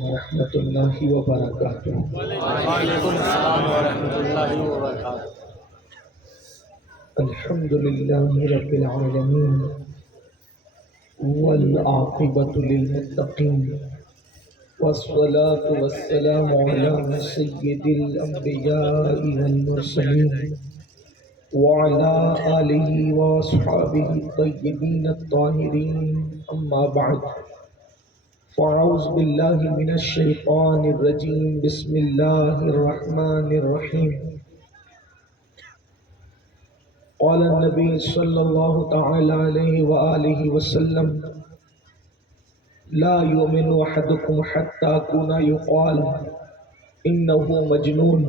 ورحمۃ اللہ وبرکاتہ۔ وعلیکم السلام ورحمۃ اللہ وبرکاتہ۔ الحمد للہ رب العالمین والعاقبۃ للمتقین والصلاة والسلام علی سید الانبیاء والمرسلین وعلى آلہ واصحابہ الطیبین الطاہرین، اما بعد فاعوذ باللہ من الشیطان الرجیم، بسم اللہ الرحمن الرحیم۔ قال النبی صلی اللہ تعالی علیہ وآلہ وسلم لا یؤمن احدکم حتی یکون یقال انہ مجنون،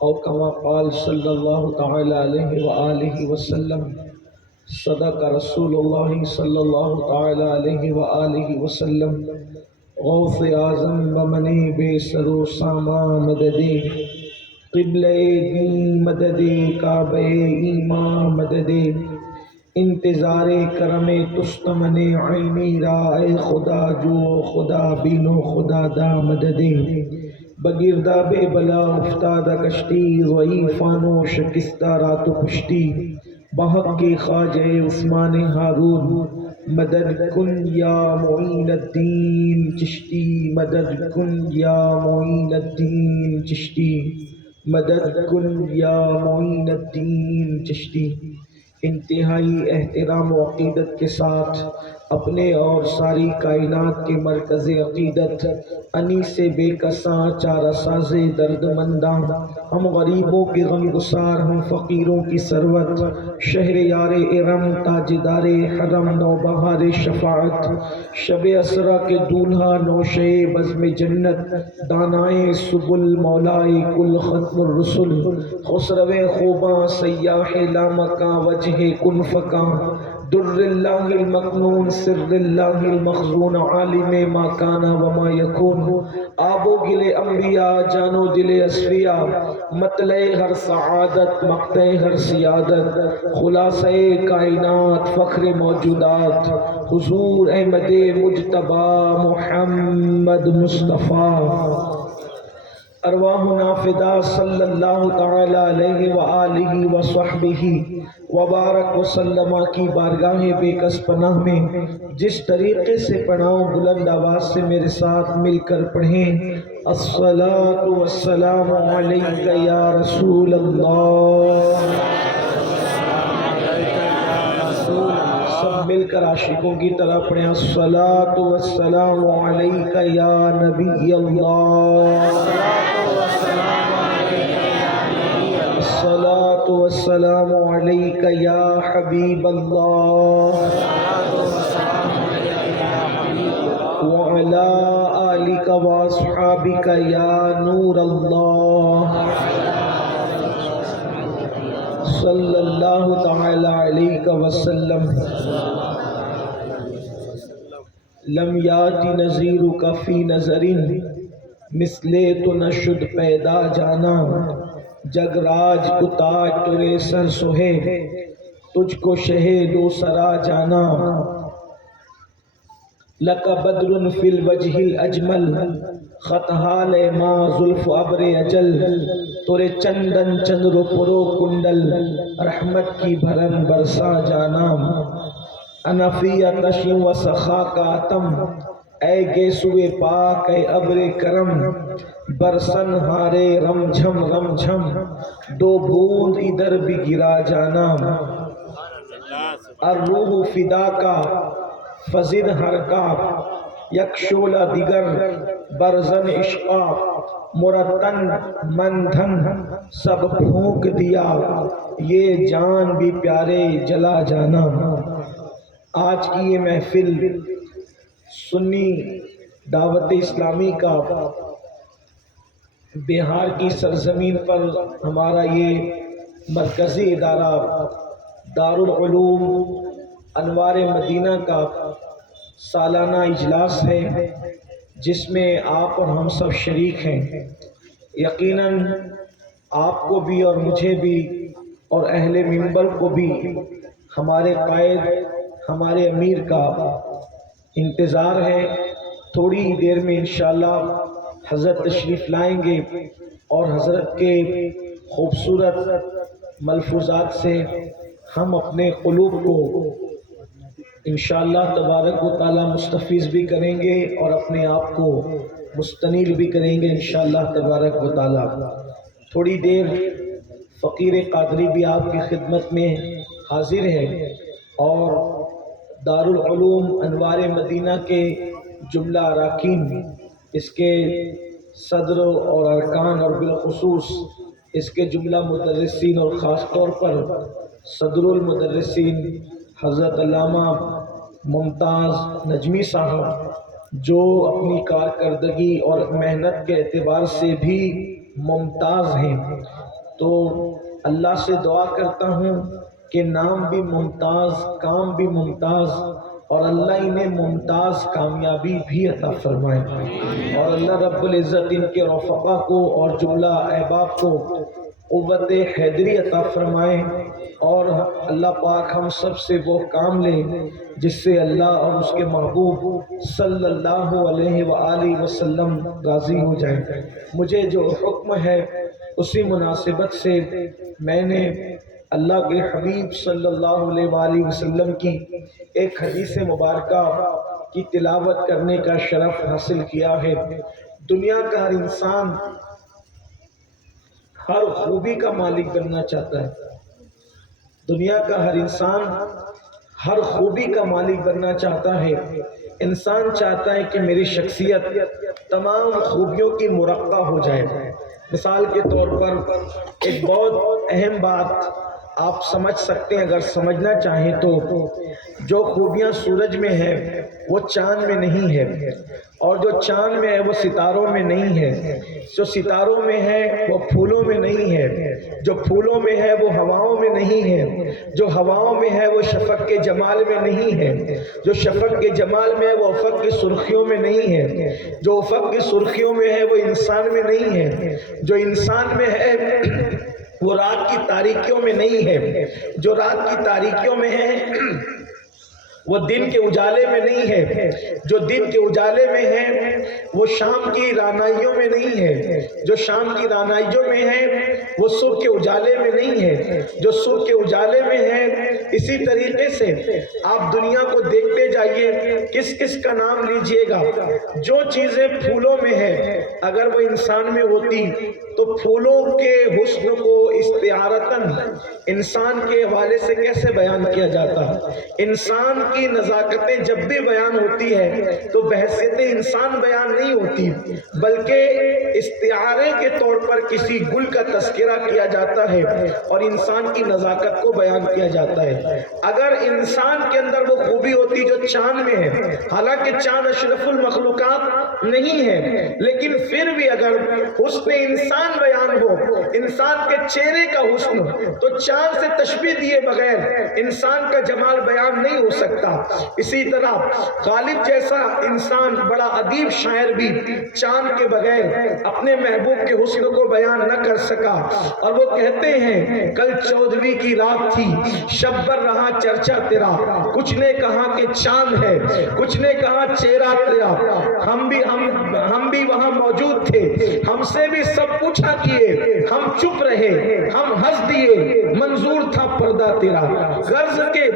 او کما قال صلی اللہ تعالی علیہ وآلہ وسلم صدق رسول اللہ صلی اللہ تعالی علیہ وآلہ وسلم۔ غوث اعظم بمنی بے سرو ساما مددی، قبلہ دین مددی، کعبہ ایمان مددی، انتظار کرم تستمن عینی را، اے خدا جو خدا بینو خدا دا مددی۔ بگردہ بے بلا افتادہ کشتی، ضعیفانو شکستہ رات و پشتی، بحق کے خواجہ عثمان ہارون، مدد کن یا معین الدین چشتی، مدد کن یا معین الدین چشتی، مدد کن یا معین الدین چشتی۔ انتہائی احترام و عقیدت کے ساتھ اپنے اور ساری کائنات کے مرکز عقیدت انیس بے کساں چارہ ساز درد منداں، ہم غریبوں کے غم گسار، ہم فقیروں کی ثروت، شہر یار ارم تاجدار حرم، نوبہار شفاعت، شب اسرا کے دولہا نوشے بزم جنت، دانائے سبل مولائے کل ختم الرسل، خسرو خوباں سیاح لامکاں وجہ کن فکاں، در اللہ المکنون سر اللہ المخزون، عالم ما کان وما یکون، آب و گل انبیاء جان و دل اصفیاء، مطلع ہر سعادت مقطع ہر سیادت، خلاصہ کائنات فخر موجودات، حضور احمد مجتبی محمد مصطفیٰ، ارواحنا فدا صلی اللہ تعالی علیہ وآلہ وصحبہ وبارک وسلم کی بارگاہ بے کس پناہ میں جس طریقے سے پڑھاؤں، بلند آواز سے میرے ساتھ مل کر پڑھیں، الصلاۃ والسلام علیک یا رسول اللہ۔ سب مل کر عاشقوں کی طرح پڑھیں، الصلاۃ والسلام علیک یا نبی اللہ، الصلاۃ والسلام علیک یا حبیب اللہ، وعلی آلک واصحابک یا نور اللہ، صلی اللہ تعالی علیہ وسلم۔ لم یاتی نظیرک فی نظر، مثلے تو نہ شد پیدا جانا، جگ راج کو تاج ترے سر سوہے، تجھ کو شہ دو سرا جانا، لک بدر فی الوجہ الاجمل، خط حال ما زلف ابر اجل، تورے چندن چندر پرو کنڈل، رحمت کی بھرن برسا جانا، انا فی عطش و سخا کا اتم، اے گیسوئے پاک اے ابر کرم، برسن ہارے رم جھم، دو بوند ادھر بھی گرا جانا، الروح فدا کا فزد ہر کا، یک شعلہ دیگر برزن عشقا، مرتن من دھن سب پھونک دیا، یہ جان بھی پیارے جلا جانا۔ آج کی یہ محفل سنی دعوت اسلامی کا بہار کی سرزمین پر ہمارا یہ مرکزی ادارہ دارالعلوم انوار مدینہ کا سالانہ اجلاس ہے، جس میں آپ اور ہم سب شریک ہیں۔ یقیناً آپ کو بھی اور مجھے بھی اور اہل منبر کو بھی ہمارے قائد ہمارے امیر کا انتظار ہے تھوڑی دیر میں انشاءاللہ حضرت تشریف لائیں گے اور حضرت کے خوبصورت ملفوظات سے ہم اپنے قلوب کو انشاءاللہ تبارک و تعالی مستفیض بھی کریں گے اور اپنے آپ کو مستنیر بھی کریں گے انشاءاللہ تبارک و تعالی۔ تھوڑی دیر فقیر قادری بھی آپ کی خدمت میں حاضر ہے اور دارالعلوم انوار مدینہ کے جملہ اراکین، اس کے صدر اور ارکان اور بالخصوص اس کے جملہ مدرسین اور خاص طور پر صدر المدرسین حضرت علامہ ممتاز نجمی صاحب جو اپنی کارکردگی اور محنت کے اعتبار سے بھی ممتاز ہیں، تو اللہ سے دعا کرتا ہوں کہ نام بھی ممتاز، کام بھی ممتاز، اور اللہ انہیں ممتاز کامیابی بھی عطا فرمائے، اور اللہ رب العزت ان کے رفقا کو اور جملہ احباب کو قوت حیدری عطا فرمائے، اور اللہ پاک ہم سب سے وہ کام لیں جس سے اللہ اور اس کے محبوب صلی اللہ علیہ وآلہ وسلم راضی ہو جائیں۔ مجھے جو حکم ہے اسی مناسبت سے میں نے اللہ کے حبیب صلی اللہ علیہ وآلہ وسلم کی ایک حدیث مبارکہ کی تلاوت کرنے کا شرف حاصل کیا ہے۔ دنیا کا ہر انسان ہر خوبی کا مالک بننا چاہتا ہے، دنیا کا ہر انسان ہر خوبی کا مالک بننا چاہتا ہے۔ انسان چاہتا ہے کہ میری شخصیت تمام خوبیوں کی مرقع ہو جائے۔ مثال کے طور پر ایک بہت اہم بات آپ سمجھ سکتے ہیں اگر سمجھنا چاہیں تو، جو خوبیاں سورج میں ہیں وہ چاند میں نہیں ہے، اور جو چاند میں ہے وہ ستاروں میں نہیں ہے، جو ستاروں میں ہے وہ پھولوں میں نہیں ہے، جو پھولوں میں ہے وہ ہواؤں میں نہیں ہے، جو ہواؤں میں ہے وہ شفق کے جمال میں نہیں ہے، جو شفق کے جمال میں ہے وہ افق کی سرخیوں میں نہیں ہے، جو افق کی سرخیوں میں ہے وہ انسان میں نہیں ہے، جو انسان میں ہے وہ رات کی تاریکیوں میں نہیں ہے، جو رات کی تاریکیوں میں ہے وہ دن کے اجالے میں نہیں ہے، جو دن کے اجالے میں ہے وہ شام کی رعنائیوں میں نہیں ہے، جو شام کی رعنائیوں میں ہے وہ صبح کے اجالے میں نہیں ہے، جو صبح کے اجالے میں ہے۔ اسی طریقے سے آپ دنیا کو دیکھتے جائیے، کس کس کا نام لیجئے گا، جو چیزیں پھولوں میں ہیں اگر وہ انسان میں ہوتی تو پھولوں کے حسن کو استعارتاً انسان کے حوالے سے کیسے بیان کیا جاتا؟ انسان کی نزاکتیں جب بھی بیان ہوتی ہے تو بحیثیت انسان بیان نہیں ہوتی، بلکہ استعارے کے طور پر کسی گل کا تذکرہ کیا جاتا ہے اور انسان کی نزاکت کو بیان کیا جاتا ہے۔ اگر انسان کے اندر وہ خوبی ہوتی جو چاند میں ہے، حالانکہ چاند اشرف المخلوقات نہیں ہے، لیکن پھر بھی اگر حسن انسان بیان ہو، انسان کے چہرے کا حسن، تو چاند سے تشبیہ دیے بغیر انسان کا جمال بیان نہیں ہو سکتا۔ اسی طرح غالب جیسا انسان بڑا ادیب شاعر بھی چاند کے بغیر اپنے محبوب کے حسن کو بیان نہ کر سکا، اور وہ کہتے ہیں کل 14ویں کی رات تھی، شب بر رہا چرچا تیرا، کچھ نے کہا کہ چاند ہے، کچھ نے کہا چہرہ تیرا، ہم بھی وہاں موجود تھے، ہم سے بھی سب پوچھا کیے، ہم چپ رہے، ہم ہنس دیے، منظور تھا پردہ تیرا۔ غرض کے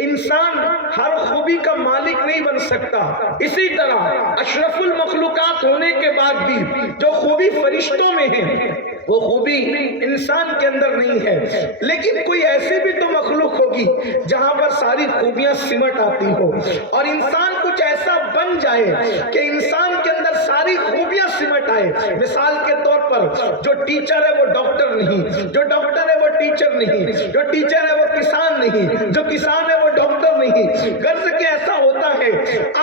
انسان ہر خوبی کا مالک نہیں بن سکتا، اسی طرح اشرف المخلوقات ہونے کے بعد بھی جو خوبی فرشتوں میں ہے وہ خوبی انسان کے اندر نہیں ہے، لیکن کوئی ایسی بھی تو مخلوق ہوگی جہاں پر ساری خوبیاں سمٹ آتی ہو، اور انسان کچھ ایسا بن جائے کہ انسان کے اندر ساری خوبیاں سمٹ آئے۔ مثال کے طور پر جو ٹیچر ہے وہ ڈاکٹر نہیں، جو ڈاکٹر ہے وہ ٹیچر نہیں، جو ٹیچر ہے وہ کسان نہیں، جو کسان ہے وہ ڈاکٹر نہیں۔ غرض کہ ایسا ہوتا ہے،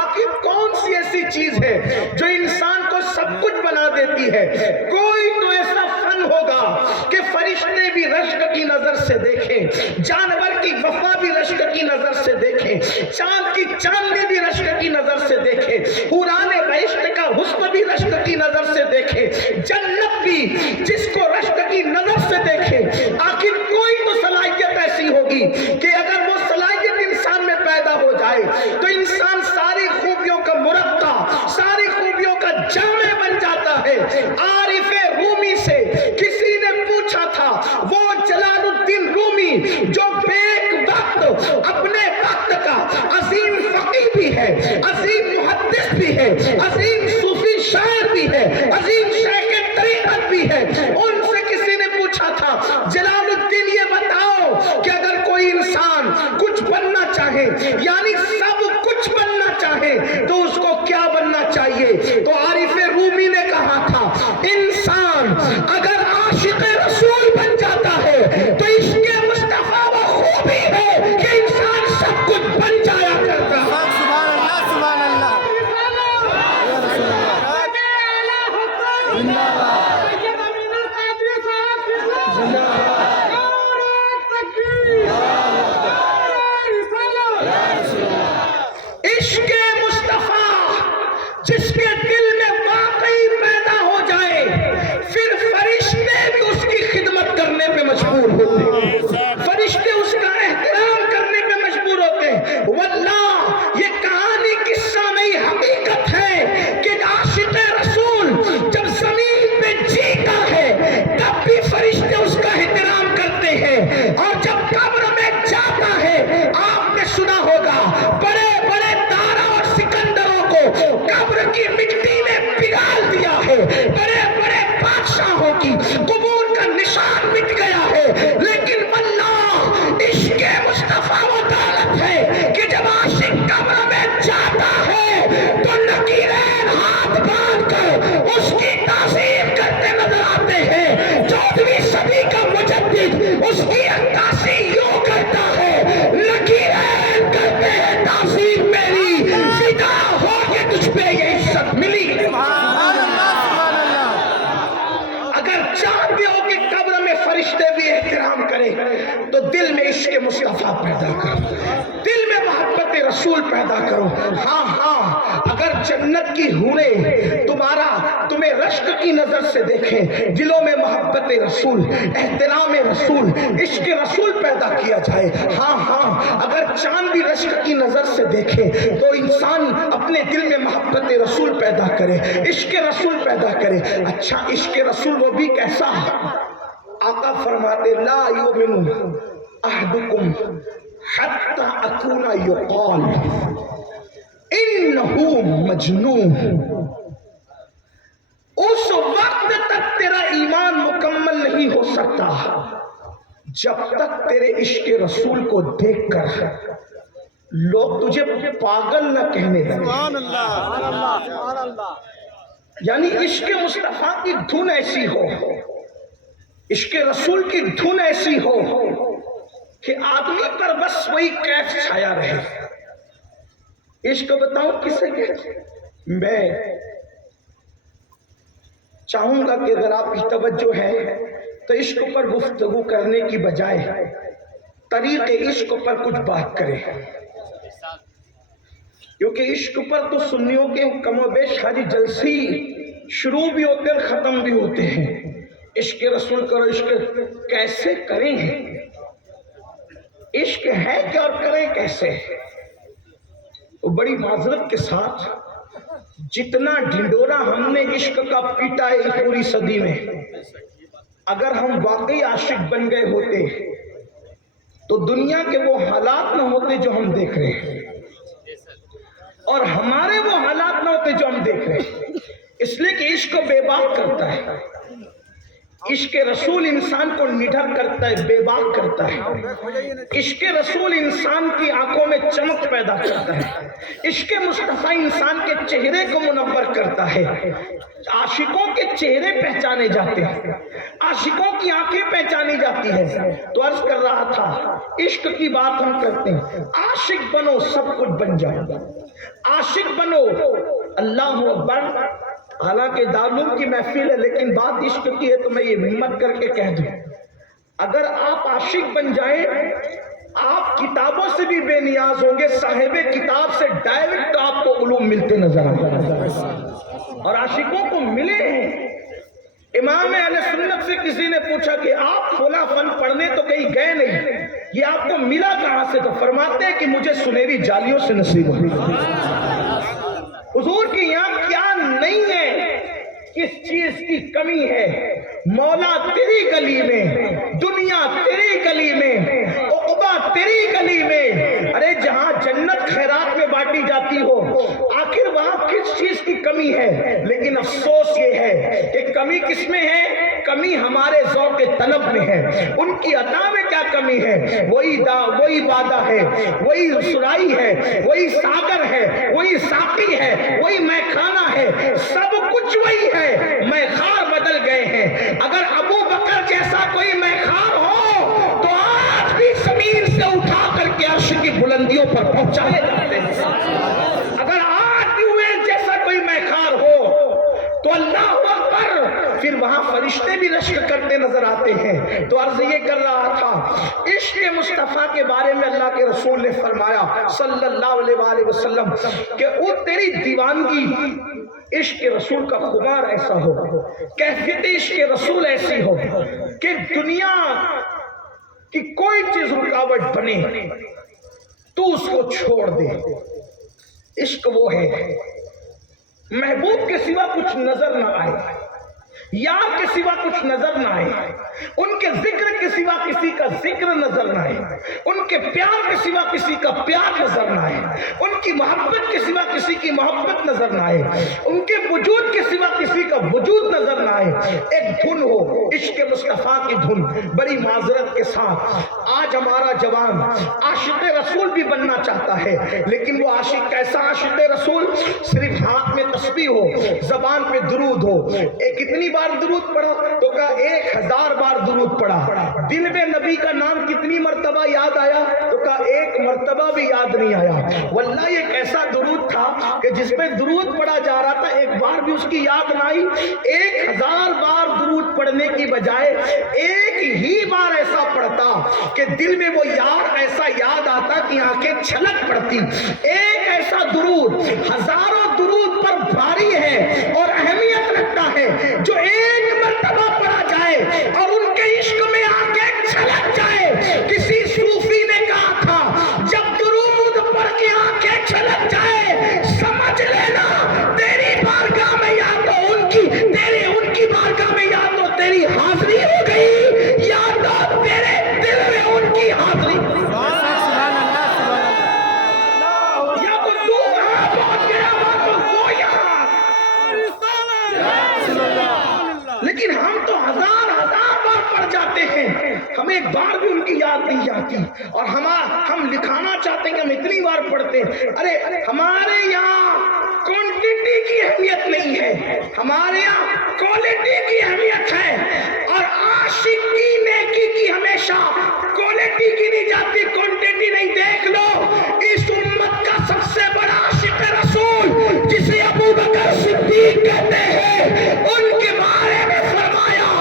آخر کون سی ایسی چیز ہے جو انسان کو سب کچھ بنا دیتی ہے؟ کوئی تو ایسا فن ہوگا کہ فرشتے بھی رشک کی نظر سے دیکھیں، جانور کی وفا بھی رشک کی نظر سے دیکھیں، چاند کی چاندنی بھی رشک کی نظر سے دیکھیں، حوران بہشت کا حسن بھی رشک کی نظر سے دیکھیں، جنت بھی جس کو رشک کی نظر سے دیکھیں۔ آخر کوئی تو صلاحیت ایسی ہوگی کہ اگر وہ صلاحیت انسان میں پیدا ہو جائے تو انسان ساری خوبیوں کا مرقع، ہے. عارف رومی سے کسی نے پوچھا تھا، وہ جلال الدین رومی جو بیک وقت اپنے وقت کا عظیم فقیہ بھی ہے، عظیم محدث بھی ہے، عظیم صوفی شاعر بھی ہے، عظیم شیخ طریقت بھی ہے، ان سے کسی نے پوچھا تھا جلال الدین یہ بتاؤ کہ اگر کوئی انسان کچھ بننا چاہے، یعنی سب کچھ بننا چاہے، تو اس کو کیا بننا چاہیے؟ تو عارف رومی نے کہا تھا انسان اگر عاشق رسول بن جاتا ہے تو عشق مصطفیٰ وہ خوبی ہے کہ انسان سب کچھ بن جایا کرتا ہے. سبحان اللہ سبحان اللہ. عشق مصطفیٰ جس کے دل میں واقعی پیدا ہو جائے، پھر فرشتے بھی اس کی خدمت کرنے پہ مجبور ہوتے ہیں، فرشتے اس کا احترام کرنے پہ مجبور ہوتے ہیں. واللہ یہ کہانی قصہ نہیں، حقیقت ہے کہ عاشق رسول جب زمین پہ جیتا ہے تب بھی فرشتے اس کا احترام کرتے ہیں، اور جب قبر میں جاتا ہے آپ نے سنا ہوگا بڑے بڑے دارا اور سکندروں کو قبر کی مٹی نے پگھال دیا ہے، بڑے بڑے بادشاہوں کی قبور کا نشان مٹ گیا ہے، لیکن واللہ عشق مصطفیٰ وہ دولت ہے کہ جب عاشق قبر میں جاتا ہے تو نکیرین ہاتھ باندھ کر اس کی تعظیم کرتے نظر آتے ہیں. 14ویں صدی کا مجدد اس کی عکاسی یوں کرتا ہے، لکیرین کرتے ہیں تعظیم میری، فدا ہو کے تجھ پہ یہ عزت ملی. اگر چاہتے ہو کہ قبر میں فرشتے بھی احترام کریں تو دل میں عشق مصطفیٰ پیدا کرو، دل میں محبت رسول پیدا کرو. ہاں اگر جنت کی حوریں تمہیں رشک کی نظر سے دیکھیں، دلوں میں محبت رسول، احترام رسول، عشق رسول پیدا کیا جائے. ہاں اگر چاند بھی رشک کی نظر سے دیکھے تو انسان اپنے دل میں محبت رسول پیدا کرے، عشق رسول پیدا کرے. اچھا عشق رسول وہ بھی کیسا؟ آقا فرماتے لا یؤمن احدکم حتی اکون یقال انہو مجنون. اس وقت تک تیرا ایمان مکمل نہیں ہو سکتا جب تک تیرے عشق رسول کو دیکھ کر لوگ تجھے پاگل نہ کہنے لگے. سبحان اللہ. یعنی عشق مصطفیٰ کی دھن ایسی ہو، عشق رسول کی دھن ایسی ہو کہ آدمی پر بس وہی کیف چھایا رہے. عشق بتاؤں کسے کہتے؟ میں چاہوں گا کہ اگر آپ کی توجہ ہے تو عشق پر گفتگو کرنے کی بجائے طریق عشق پر کچھ بات کریں، کیونکہ عشق پر تو سنیوں کے کم و بیش حاجی جلسی شروع بھی ہوتے ہیں ختم بھی ہوتے ہیں. عشق رسول کرو، عشق کیسے کریں؟ عشق ہے کیا اور کریں کیسے؟ تو بڑی معذرت کے ساتھ جتنا ڈھنڈورا ہم نے عشق کا پیٹا ہے اس پوری صدی میں، اگر ہم واقعی عاشق بن گئے ہوتے تو دنیا کے وہ حالات نہ ہوتے جو ہم دیکھ رہے ہیں، اور ہمارے وہ حالات نہ ہوتے جو ہم دیکھ رہے ہیں. اس لیے کہ عشق بے باک کرتا ہے، عشق رسول انسان کو نڈھر کرتا ہے، بے باک کرتا ہے. عشق رسول انسان کی آنکھوں میں چمک پیدا کرتا ہے، عشق مصطفیٰ انسان کے چہرے کو منور کرتا ہے. عاشقوں کے چہرے پہچانے جاتے ہیں، عاشقوں کی آنکھیں پہچانی جاتی ہے. تو عرض کر رہا تھا عشق کی بات ہم کرتے ہیں. عاشق بنو سب کچھ بن جائے، عاشق بنو. اللہ اکبر. حالانکہ دارالعلوم کی محفل ہے لیکن بات عشق کی ہے تو میں یہ ہمت کر کے کہہ دوں، اگر آپ عاشق بن جائیں آپ کتابوں سے بھی بے نیاز ہوں گے، صاحب کتاب سے ڈائریکٹ آپ کو علوم ملتے نظر آئیں گے، اور عاشقوں کو ملے ہیں. امام اہل سنت سے کسی نے پوچھا کہ آپ فلاں فن پڑھنے تو کہیں گئے نہیں، یہ آپ کو ملا کہاں سے؟ تو فرماتے ہیں کہ مجھے سنہری جالیوں سے نصیب ہوئی. حضور کی یہاں کیا نہیں ہے کس چیز کی کمی ہے؟ مولا تیری گلی میں، دنیا تیری گلی میں، عقبہ تیری گلی میں، ارے جہاں جنت خیرات میں بانٹی جاتی ہو، آخر وہاں کس چیز کی کمی ہے؟ لیکن افسوس یہ ہے کہ کمی کس میں ہے؟ کمی ہمارے ذوق طلب میں ہے۔ ان کی عطا میں کیا کمی ہے؟ وہی وعدہ ہے، وہی سرائی ہے، وہی ساگر ہے، وہی ساقی ہے، وہی میخانہ ہے، سب کچھ وہی ہے، میخار بدل گئے ہیں۔ اگر ابو بکر جیسا کوئی میخار ہو تو آج بھی زمین سے اٹھا کر کے عرش کی بلندیوں پر پہنچائے جاتے ہیں۔ اگر آج بھی ہوئے جیسا کوئی میخار ہو تو اللہ اکبر، پھر وہاں فرشتے بھی رشک کرتے نظر آتے ہیں۔ تو عرض یہ کر رہا تھا، عشق مصطفیٰ کے بارے میں اللہ کے رسول نے فرمایا صلی اللہ علیہ وآلہ وسلم کہ وہ تیری دیوانگی عشق رسول کا خمار ایسا ہو، کیفیت عشق رسول ایسی ہو کہ دنیا کی کوئی چیز رکاوٹ بنے تو اس کو چھوڑ دے۔ عشق وہ ہے محبوب کے سوا کچھ نظر نہ آئے، یار کے سوا کچھ نظر نہ آئے، ان کے ذکر کے سوا کسی کا ذکر نظر نہ آئے، ان کے پیار کے سوا کسی کا پیار نظر نہ آئے، ان کی محبت کے سوا کسی کی محبت نظر نہ آئے، ان کے وجود کے سوا کسی کا وجود نظر نہ آئے۔ ایک دھن ہو عشق مصطفیٰ کی دھن۔ بڑی معذرت کے ساتھ آج ہمارا جوان عاشق رسول بھی بننا چاہتا ہے، لیکن وہ عاشق کیسا عاشق رسول؟ صرف ہاتھ میں تسبیح ہو، زبان پہ درود ہو۔ کتنی بار درود پڑھا؟ تو کہا 1000 بار درود پڑھا۔ دل میں نبی کا نام کتنی مرتبہ یاد آیا؟ تو کہا 1 مرتبہ بھی یاد نہیں آیا۔ واللہ یہ ایسا درود تھا کہ جس میں درود پڑھا جا رہا تھا، ایک بار بھی اس کی یاد نہ آئی۔ 1000 بار درود پڑھنے کی بجائے ایک ہی بار ایسا پڑھتا کہ دل میں وہ یار ایسا یاد آتا کہ آنکھیں چھلک پڑتی۔ ایک ایسا درود ہزاروں درود پر بھاری ہے اور اہمیت رکھتا ہے جو ایک مرتبہ پڑھا جائے اور ان کے عشق میں آنکھیں چھلک جائے۔ کسی صوفی نے کہا تھا جب درود پڑھ کے آنکھیں چھلک جائے سمجھ لینا تیری بارگاہ میں یا تو ان کی بارگاہ میں یا تو تیری حاضری ہو گئی یا تو تیرے دل میں ان کی حاضری ہو گئی، یا تو تو وہاں پہنچ گیا یا تو وہ یہاں۔ لیکن ہم تو ہزار بار پڑھ جاتے ہیں، ہمیں ایک بار بھی ان کی یاد نہیں آتی، اور ہم لکھانا چاہتے ہیں کہ ہم اتنی بار پڑھتے ہیں۔ ارے ہمارے یہاں کوانٹٹی کی اہمیت نہیں ہے، ہمارے یہاں کوالٹی کی اہمیت ہے، اور عاشق کی نیکی کی ہمیشہ کوالٹی کی نہیں جاتی، کوانٹٹی نہیں۔ دیکھ لو اس امت کا سب سے بڑا عاشق رسول جسے ابو بکر صدیق کہتے ہیں، ان کے بارے میں فرمایا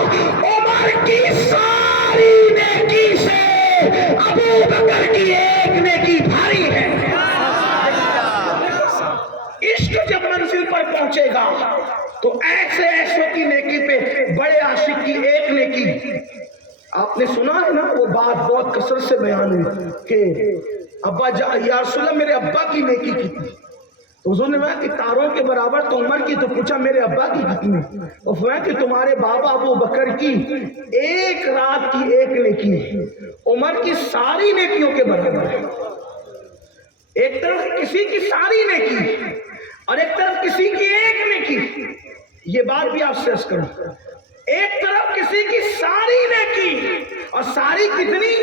عمر کی ساری نیکی سے ابو بکر کی ایک نیکی بھاری ہے۔ عشق جب منزل پر پہنچے گا تو ایسوں کی نیکی پہ بڑے عاشق کی ایک نیکی۔ آپ نے سنا ہے نا وہ بات بہت کثرت سے بیان ہوئی کہ ابا یا رسول اللہ میرے ابا کی نیکی کتنی؟ حضور نے کہا کہ تاروں کے برابر تو عمر کی، تو پوچھا میرے ابا کی کتنی؟ اور فرمایا کہ تمہارے بابا ابو بکر کی ایک رات کی ایک نیکی عمر کی ساری نیکیوں کے برابر ہے۔ ایک طرف کسی کی ساری نیکی اور ایک طرف کسی کی ایک نیکی۔ یہ بات بھی آپ سے عرض کروں، ایک طرف کسی کی ساری نیکی اور ساری کتنی؟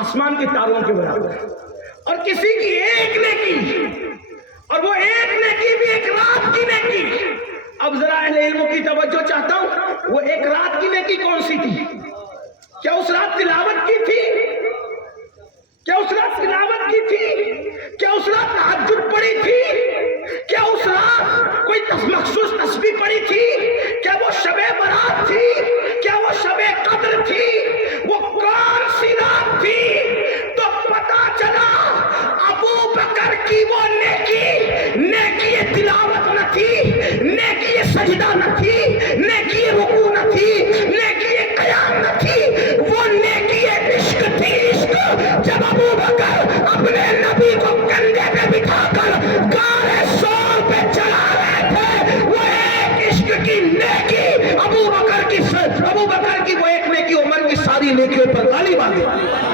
آسمان کے تاروں کے برابر، اور کسی کی ایک نیکی اور وہ ایک نیکی بھی ایک رات کی نیکی۔ اب ذرا اہل علموں کی توجہ چاہتا ہوں، وہ ایک رات کی نیکی کون سی تھی؟ کیا اس رات تلاوت کی تھی؟ کیا اس رات تلاوت کی تھی؟ کیا اس رات تہجد پڑھی تھی؟ کیا اس رات کوئی مخصوص تسبیح پڑھی تھی؟ کیا وہ شب برات تھی؟ کیا وہ شب قدر تھی؟ وہ کون سی رات تھی؟ تو پتا چلا ابو بکر کی وہ نیکی تلاوت نہ تھی، نیکی سجدہ نہ تھی، نیکی رکوع نہ تھی، نیکی قیام نہ تھی، وہ نیکی عشق تھی۔ عشق جب ابو بکر اپنے نبی کو کندھے پہ بٹھا کر غار ثور پہ چلا رہے تھے، وہ ایک عشق کی کی نیکی ابو بکر کی وہ ایک نیکی عمر کی ساری نیکیوں پر غالب آ گئی.